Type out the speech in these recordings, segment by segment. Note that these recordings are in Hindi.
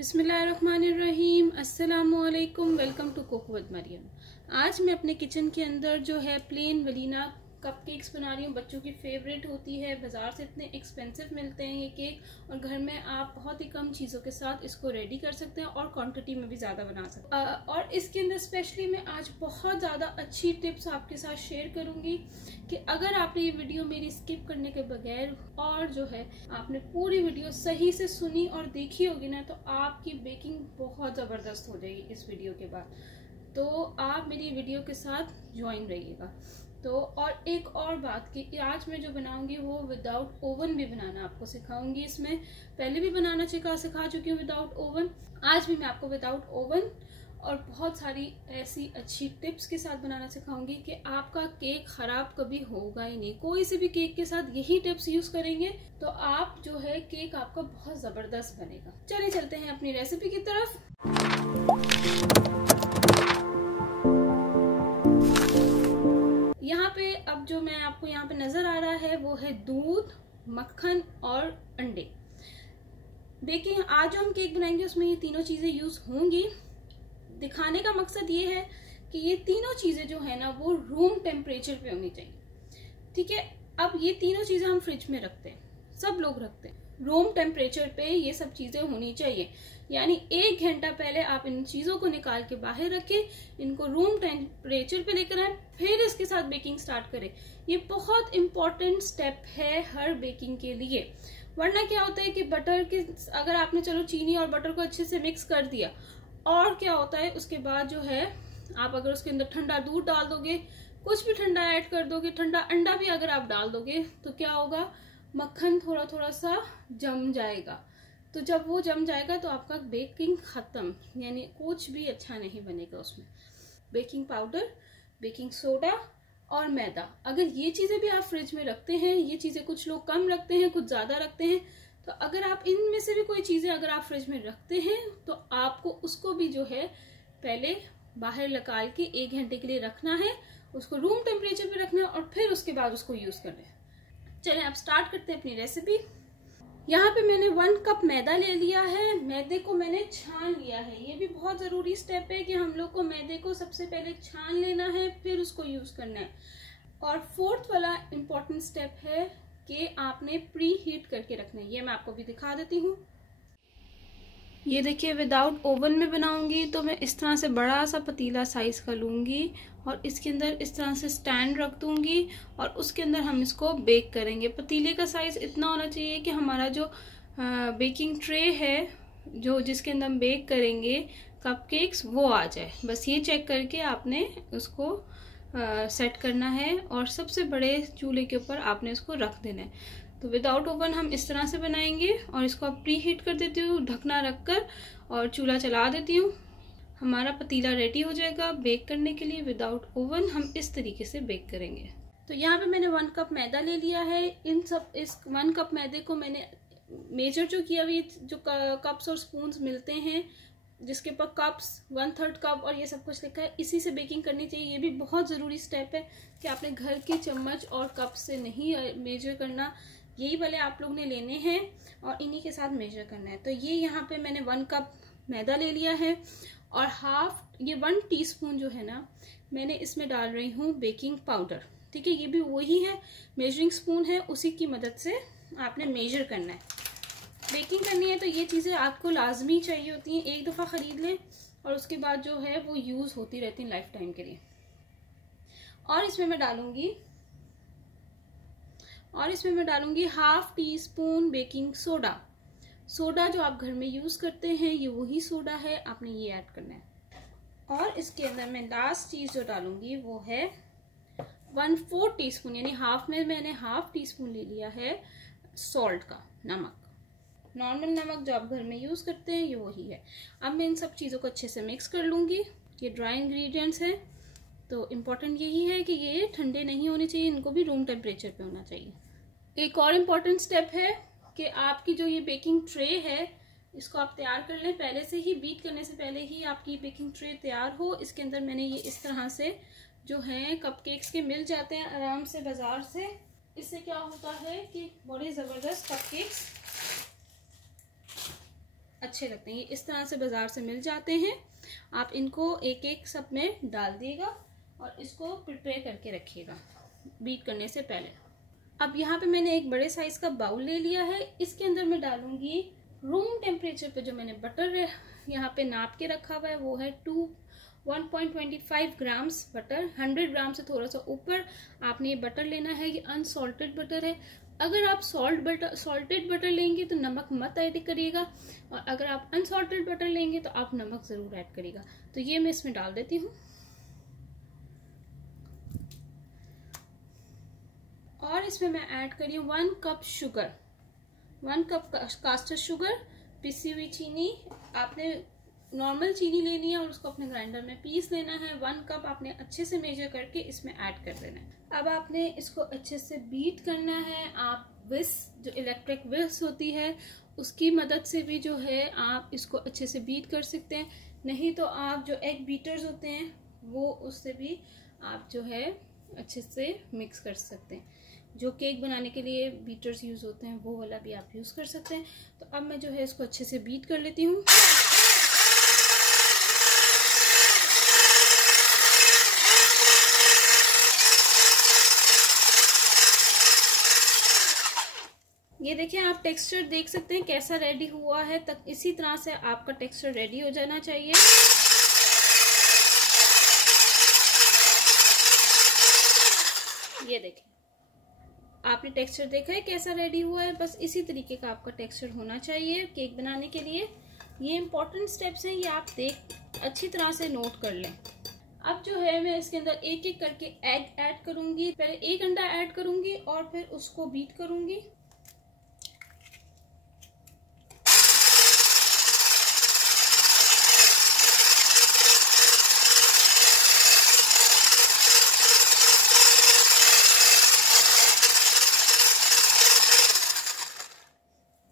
बिस्मिल्लाहिर्रहमानिर्रहीम, अस्सलामुअलैकुम, welcome to cook with Maryam. आज मैं अपने किचन के अंदर जो है प्लेन वलीना कपकेक्स बना रही हूँ। बच्चों की फेवरेट होती है। बाज़ार से इतने एक्सपेंसिव मिलते हैं ये केक, और घर में आप बहुत ही कम चीज़ों के साथ इसको रेडी कर सकते हैं और क्वांटिटी में भी ज़्यादा बना सकते हैं। और इसके अंदर स्पेशली मैं आज बहुत ज़्यादा अच्छी टिप्स आपके साथ शेयर करूँगी कि अगर आपने ये वीडियो मेरी स्किप करने के बगैर और जो है आपने पूरी वीडियो सही से सुनी और देखी होगी ना, तो आपकी बेकिंग बहुत ज़बरदस्त हो जाएगी इस वीडियो के बाद। तो आप मेरी वीडियो के साथ ज्वाइन रहिएगा। तो और एक और बात कि आज मैं जो बनाऊंगी वो विदाउट ओवन भी बनाना आपको सिखाऊंगी। इसमें पहले भी बनाना सिखा चुकी हूँ विदाउट ओवन। आज भी मैं आपको विदाउट ओवन और बहुत सारी ऐसी अच्छी टिप्स के साथ बनाना सिखाऊंगी कि आपका केक खराब कभी होगा ही नहीं। कोई से भी केक के साथ यही टिप्स यूज करेंगे तो आप जो है केक आपका बहुत जबरदस्त बनेगा। चलिए चलते हैं अपनी रेसिपी की तरफ। यहाँ पे अब जो मैं आपको यहाँ पे नजर आ रहा है वो है दूध, मक्खन और अंडे। बेकिंग आज जो हम केक बनाएंगे उसमें ये तीनों चीजें यूज होंगी। दिखाने का मकसद ये है कि ये तीनों चीजें जो है ना वो रूम टेम्परेचर पे होनी चाहिए। ठीक है, अब ये तीनों चीजें हम फ्रिज में रखते हैं, सब लोग रखते हैं। रूम टेम्परेचर पे ये सब चीजें होनी चाहिए, यानी 1 घंटा पहले आप इन चीजों को निकाल के बाहर रखें, इनको रूम टेम्परेचर पे लेकर आए, फिर इसके साथ बेकिंग स्टार्ट करें। ये बहुत इंपॉर्टेंट स्टेप है हर बेकिंग के लिए। वरना क्या होता है कि बटर के अगर आपने चलो चीनी और बटर को अच्छे से मिक्स कर दिया, और क्या होता है उसके बाद जो है आप अगर उसके अंदर ठंडा दूध डाल दोगे, कुछ भी ठंडा ऐड कर दोगे, ठंडा अंडा भी अगर आप डाल दोगे, तो क्या होगा, मक्खन थोड़ा थोड़ा सा जम जाएगा। तो जब वो जम जाएगा तो आपका बेकिंग खत्म, यानी कुछ भी अच्छा नहीं बनेगा उसमें। बेकिंग पाउडर, बेकिंग सोडा और मैदा, अगर ये चीजें भी आप फ्रिज में रखते हैं, ये चीजें कुछ लोग कम रखते हैं, कुछ ज्यादा रखते हैं, तो अगर आप इनमें से भी कोई चीजें अगर आप फ्रिज में रखते हैं तो आपको उसको भी जो है पहले बाहर निकाल के 1 घंटे के लिए रखना है, उसको रूम टेम्परेचर पे रखना है और फिर उसके बाद उसको यूज करना है। चलें अब स्टार्ट करते हैं अपनी रेसिपी। यहाँ पे मैंने 1 कप मैदा ले लिया है। मैदे को मैंने छान लिया है। ये भी बहुत जरूरी स्टेप है कि हम लोग को मैदे को सबसे पहले छान लेना है, फिर उसको यूज करना है। और 4th वाला इम्पोर्टेंट स्टेप है कि आपने प्री हीट करके रखना है। ये मैं आपको भी दिखा देती हूँ। ये देखिए, विदाउट ओवन में बनाऊंगी तो मैं इस तरह से बड़ा सा पतीला साइज का लूंगी और इसके अंदर इस तरह से स्टैंड रख दूंगी और उसके अंदर हम इसको बेक करेंगे। पतीले का साइज इतना होना चाहिए कि हमारा जो बेकिंग ट्रे है जो जिसके अंदर हम बेक करेंगे कपकेक्स वो आ जाए। बस ये चेक करके आपने उसको सेट करना है और सबसे बड़े चूल्हे के ऊपर आपने इसको रख देना है। तो विदाउट ओवन हम इस तरह से बनाएंगे और इसको आप प्री हीट कर देती हूँ ढकना रखकर और चूल्हा चला देती हूँ। हमारा पतीला रेडी हो जाएगा बेक करने के लिए। विदाउट ओवन हम इस तरीके से बेक करेंगे। तो यहाँ पे मैंने 1 कप मैदा ले लिया है। इस 1 कप मैदे को मैंने मेजर जो किया हुआ, जो कप्स और स्पून मिलते हैं जिसके ऊपर कप्स 1/3 कप और ये सब कुछ लिखा है, इसी से बेकिंग करनी चाहिए। ये भी बहुत ज़रूरी स्टेप है कि आपने घर के चम्मच और कप से नहीं मेजर करना, यही वाले आप लोग ने लेने हैं और इन्हीं के साथ मेजर करना है। तो ये यहाँ पे मैंने 1 कप मैदा ले लिया है और ये 1 टीस्पून जो है ना मैंने इसमें डाल रही हूँ बेकिंग पाउडर। ठीक है, ये भी वही है, मेजरिंग स्पून है, उसी की मदद से आपने मेजर करना है। बेकिंग करनी है तो ये चीज़ें आपको लाजमी चाहिए होती हैं। एक दफ़ा ख़रीद लें और उसके बाद जो है वो यूज़ होती रहती हैं लाइफ टाइम के लिए। और इसमें मैं डालूंगी 1/2 टीस्पून बेकिंग सोडा। सोडा जो आप घर में यूज़ करते हैं ये वही सोडा है, आपने ये ऐड करना है। और इसके अंदर मैं लास्ट चीज़ जो डालूंगी वो है 1/4 टीस्पून, यानी हाफ में मैंने 1/2 टीस्पून ले लिया है सॉल्ट का, नमक। नॉर्मल नमक जो आप घर में यूज़ करते हैं ये वही है। अब मैं इन सब चीज़ों को अच्छे से मिक्स कर लूँगी। ये ड्राई इंग्रेडिएंट्स हैं तो इम्पॉर्टेंट यही है कि ये ठंडे नहीं होने चाहिए, इनको भी रूम टेम्परेचर पे होना चाहिए। एक और इम्पॉर्टेंट स्टेप है कि आपकी जो ये बेकिंग ट्रे है इसको आप तैयार कर लें पहले से ही, बीट करने से पहले ही आपकी बेकिंग ट्रे तैयार हो। इसके अंदर मैंने ये इस तरह से जो है कपकेक्स के मिल जाते हैं आराम से बाजार से। इससे क्या होता है कि बड़े ज़बरदस्त कपकेक्स अच्छे लगते हैं। ये इस तरह से बाजार से मिल जाते हैं। आप इनको एक एक सब में डाल दिएगा और इसको प्रिपेयर करके रखिएगा बीट करने से पहले। अब यहाँ पे मैंने एक बड़े साइज का बाउल ले लिया है। इसके अंदर मैं डालूंगी रूम टेम्परेचर पे जो मैंने बटर यहाँ पे नाप के रखा हुआ है, वो है 1.25 ग्राम्स बटर। 100 ग्राम से थोड़ा सा ऊपर आपने ये बटर लेना है। ये अनसॉल्टेड बटर है। अगर आप सॉल्टेड बटर लेंगे तो नमक मत ऐड करिएगा, और अगर आप अनसॉल्टेड बटर लेंगे तो आप नमक जरूर ऐड करिएगा। तो ये मैं इसमें डाल देती हूँ। और इसमें मैं ऐड करी हूँ 1 cup sugar, 1 cup caster sugar, पिसी हुई चीनी। आपने नॉर्मल चीनी लेनी है और उसको अपने ग्राइंडर में पीस लेना है। 1 कप आपने अच्छे से मेजर करके इसमें ऐड कर देना है। अब आपने इसको अच्छे से बीट करना है। आप विस्क, जो इलेक्ट्रिक विस्क होती है, उसकी मदद से भी जो है आप इसको अच्छे से बीट कर सकते हैं। नहीं तो आप जो एग बीटर्स होते हैं वो उससे भी आप जो है अच्छे से मिक्स कर सकते हैं। जो केक बनाने के लिए बीटर्स यूज होते हैं वो वाला भी आप यूज कर सकते हैं। तो अब मैं जो है इसको अच्छे से बीट कर लेती हूँ। ये देखिए, आप टेक्सचर देख सकते हैं कैसा रेडी हुआ है। तक इसी तरह से आपका टेक्सचर रेडी हो जाना चाहिए। ये देखिए, आपने टेक्सचर देखा है कैसा रेडी हुआ है। बस इसी तरीके का आपका टेक्सचर होना चाहिए केक बनाने के लिए। ये इंपॉर्टेंट स्टेप्स हैं, ये आप अच्छी तरह से नोट कर लें। अब जो है मैं इसके अंदर एक एक करके एग ऐड करूंगी। पहले एक अंडा ऐड करूंगी और फिर उसको बीट करूंगी।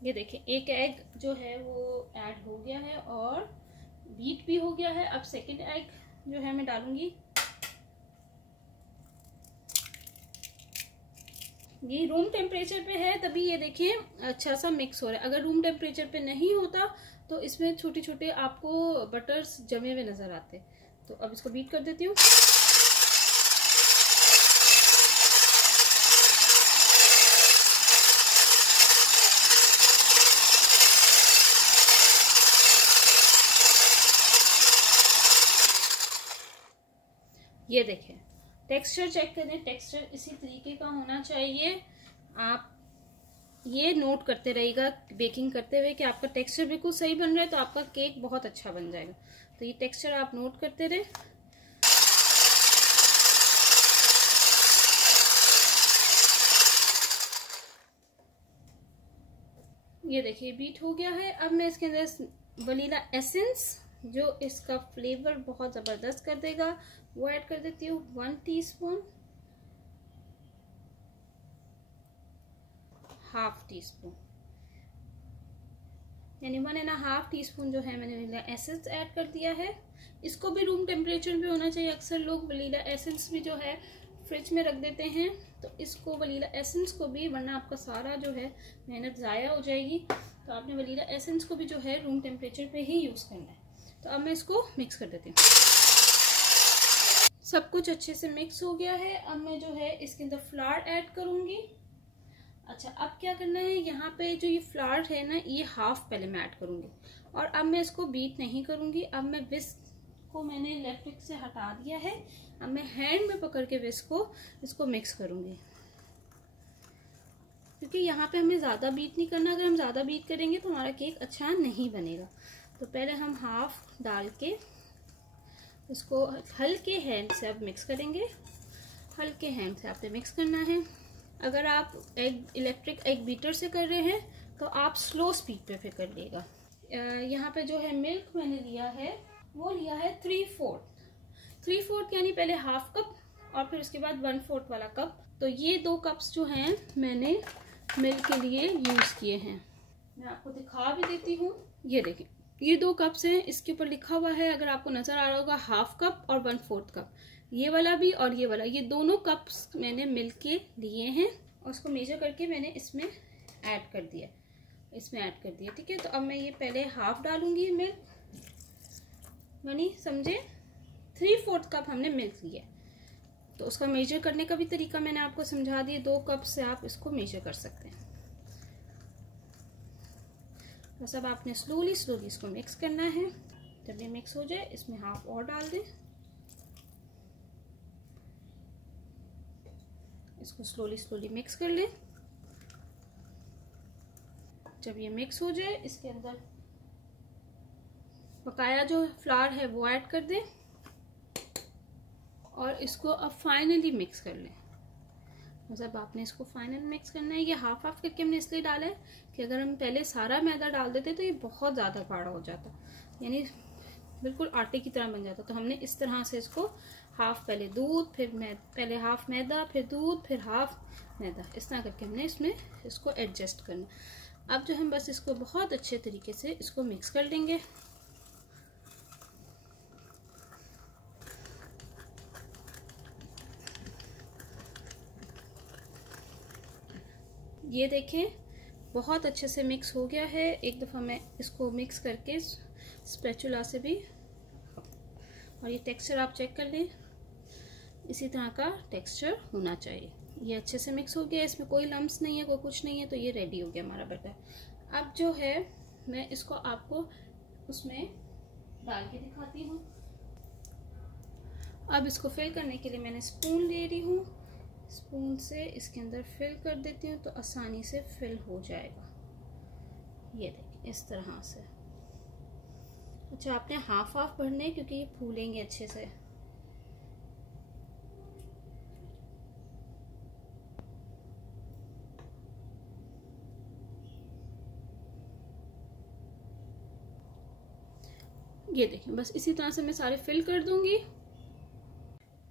ये देखिए, एक एग जो है वो ऐड हो गया है और बीट भी हो गया है। अब सेकंड एग जो है मैं डालूंगी। ये रूम टेम्परेचर पे है तभी ये देखिए अच्छा सा मिक्स हो रहा है। अगर रूम टेम्परेचर पे नहीं होता तो इसमें छोटे छोटे आपको बटर्स जमे हुए नजर आते। तो अब इसको बीट कर देती हूँ। ये देखें, टेक्सचर चेक करें। टेक्सचर इसी तरीके का होना चाहिए। आप ये नोट करते रहिएगा बेकिंग करते हुए कि आपका टेक्सचर बिल्कुल सही बन रहा है तो आपका केक बहुत अच्छा बन जाएगा। तो ये टेक्सचर आप नोट करते रहे। ये देखिए, बीट हो गया है। अब मैं इसके अंदर वनीला एसेंस, जो इसका फ्लेवर बहुत जबरदस्त कर देगा, वो ऐड कर देती हूँ। 1 टीस्पून, हाफ टी स्पून, यानी 1.5 टीस्पून जो है मैंने वनीला एसेंस ऐड कर दिया है। इसको भी रूम टेम्परेचर पे होना चाहिए। अक्सर लोग वनीला एसेंस भी जो है फ्रिज में रख देते हैं, तो इसको वनीला एसेंस को भी, वरना आपका सारा जो है मेहनत ज़ाया हो जाएगी। तो आपने वनीला एसेंस को भी जो है रूम टेम्परेचर पे ही यूज़ करना है। तो अब मैं इसको मिक्स कर देती हूँ। सब कुछ अच्छे से मिक्स हो गया है। अब मैं जो है इसके अंदर फ्लावर ऐड करूंगी। अच्छा, अब क्या करना है, यहाँ पे जो ये फ्लावर है ना, ये हाफ पहले मैं ऐड करूंगी और अब मैं इसको बीट नहीं करूंगी। अब मैं विस्क को मैंने इलेक्ट्रिक से हटा दिया है। अब मैं हैंड में पकड़ के विस्क को इसको मिक्स करूंगी, क्योंकि यहाँ पे हमें ज़्यादा बीट नहीं करना। अगर हम ज़्यादा बीट करेंगे तो हमारा केक अच्छा नहीं बनेगा। तो पहले हम हाफ डाल के इसको हल्के हैंड से अब मिक्स करेंगे। हल्के हैंड से आपने मिक्स करना है। अगर आप इलेक्ट्रिक एग बीटर से कर रहे हैं तो आप स्लो स्पीड पे फिर कर लेगा। यहाँ पे जो है मिल्क मैंने लिया है, वो लिया है 3/4 यानी पहले हाफ कप और फिर उसके बाद 1/4 वाला कप। तो ये 2 कप्स जो हैं मैंने मिल्क के लिए यूज किए हैं। मैं आपको दिखा भी देती हूँ। ये देखिए, ये 2 कप्स हैं। इसके ऊपर लिखा हुआ है, अगर आपको नजर आ रहा होगा, हाफ कप और 1/4 कप। ये वाला भी और ये वाला, ये दोनों कप्स मैंने मिल्क के लिए हैं और उसको मेजर करके मैंने इसमें ऐड कर दिया। इसमें ऐड कर दिया। ठीक है, तो अब मैं ये पहले हाफ डालूंगी मिल्क, यानी समझे 3/4 कप हमने मिल्क लिया। तो उसका मेजर करने का भी तरीका मैंने आपको समझा दिया, 2 कप से आप इसको मेजर कर सकते हैं। बस अब आपने स्लोली इसको मिक्स करना है। जब ये मिक्स हो जाए इसमें हाफ और डाल दें, इसको स्लोली मिक्स कर लें। जब ये मिक्स हो जाए इसके अंदर बकाया जो फ्लावर है वो ऐड कर दें और इसको अब फाइनली मिक्स कर लें। मतलब आपने इसको फाइनल मिक्स करना है। ये हाफ करके हमने इसलिए डाला है कि अगर हम पहले सारा मैदा डाल देते तो ये बहुत ज़्यादा गाढ़ा हो जाता, यानी बिल्कुल आटे की तरह बन जाता। तो हमने इस तरह से इसको हाफ पहले दूध, फिर पहले हाफ मैदा, फिर दूध, फिर हाफ मैदा, इस तरह करके हमने इसमें इसको एडजस्ट करना। अब जो हम बस इसको बहुत अच्छे तरीके से इसको मिक्स कर लेंगे। ये देखें बहुत अच्छे से मिक्स हो गया है। एक दफ़ा मैं इसको मिक्स करके स्पैचुला से भी, और ये टेक्सचर आप चेक कर लें, इसी तरह का टेक्सचर होना चाहिए। ये अच्छे से मिक्स हो गया, इसमें कोई लम्स नहीं है, कोई कुछ नहीं है। तो ये रेडी हो गया हमारा बटर। अब जो है मैं इसको आपको उसमें डाल के दिखाती हूँ। अब इसको फिल करने के लिए मैंने स्पून ले रही हूँ, स्पून से इसके अंदर फिल कर देती हूँ तो आसानी से फिल हो जाएगा। ये देखिए इस तरह से। अच्छा, आपने हाफ भरने क्योंकि ये फूलेंगे अच्छे से। ये देखिए बस इसी तरह से मैं सारे फिल कर दूंगी।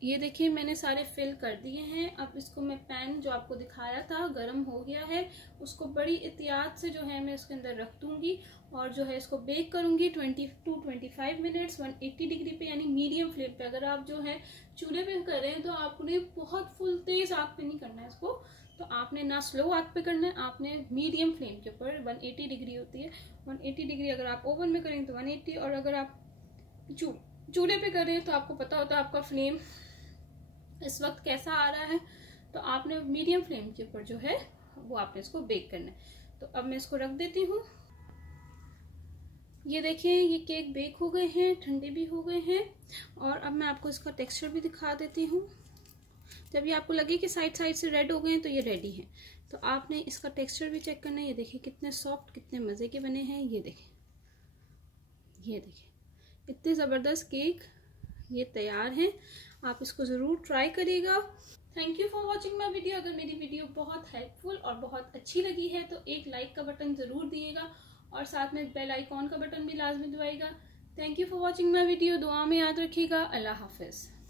ये देखिए मैंने सारे फिल कर दिए हैं। अब इसको मैं पैन जो आपको दिखाया था गर्म हो गया है, उसको बड़ी एहतियात से जो है मैं इसके अंदर रख दूंगी और जो है इसको बेक करूंगी 20 to 25 मिनट्स 180 डिग्री पे, यानी मीडियम फ्लेम पे। अगर आप जो है चूल्हे पे कर रहे हैं तो आपने बहुत फुल तेज आग पे नहीं करना है इसको, तो आपने ना स्लो आग पे करना है, आपने मीडियम फ्लेम के ऊपर। 180 डिग्री होती है, 180 डिग्री अगर आप ओवन में करेंगे तो 180, और अगर आप चूल्हे पे कर रहे हैं तो आपको पता होता है आपका फ्लेम इस वक्त कैसा आ रहा है। तो आपने मीडियम फ्लेम के ऊपर जो है वो आपने इसको बेक करना है। तो अब मैं इसको रख देती हूँ। ये देखिए ये केक बेक हो गए हैं, ठंडे भी हो गए हैं। और अब मैं आपको इसका टेक्सचर भी दिखा देती हूँ। जब ये आपको लगे कि साइड से रेड हो गए हैं तो ये रेडी है। तो आपने इसका टेक्सचर भी चेक करना है। ये देखिए कितने सॉफ्ट, कितने मजे के बने हैं। ये देखिए इतने जबरदस्त केक ये तैयार है। आप इसको ज़रूर ट्राई करिएगा। Thank you for watching my video. अगर मेरी वीडियो बहुत हेल्पफुल और बहुत अच्छी लगी है तो एक लाइक का बटन ज़रूर दिएगा और साथ में बेल आइकॉन का बटन भी लाजमी दबाइएगा। Thank you for watching my video. दुआ में याद रखिएगा। अल्लाह हाफिज़।